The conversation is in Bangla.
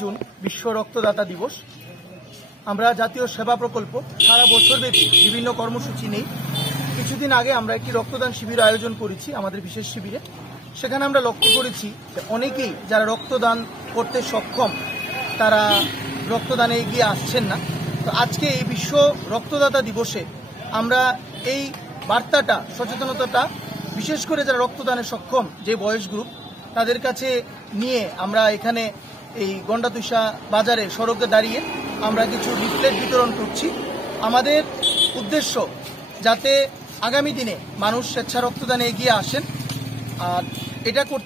জুন বিশ্ব রক্তদাতা দিবস। আমরা জাতীয় সেবা প্রকল্প সারা বছরব্যাপী বিভিন্ন কর্মসূচি নেই। কিছুদিন আগে আমরা একটি রক্তদান শিবির আয়োজন করেছি আমাদের বিশেষ শিবিরে। সেখানে আমরা লক্ষ্য করেছি যে অনেকেই যারা রক্তদান করতে সক্ষম তারা রক্তদানে এগিয়ে আসছেন না। তো আজকে এই বিশ্ব রক্তদাতা দিবসে আমরা এই বার্তাটা, সচেতনতাটা বিশেষ করে যারা রক্তদানে সক্ষম যে বয়স গ্রুপ তাদের কাছে নিয়ে আমরা এখানে এই গন্ডাতুষা বাজারে সড়কে দাঁড়িয়ে আমরা কিছু লিফলেট বিতরণ করছি। আমাদের উদ্দেশ্য যাতে আগামী দিনে মানুষ স্বেচ্ছা রক্তদানে এগিয়ে আসেন, আর এটা করতে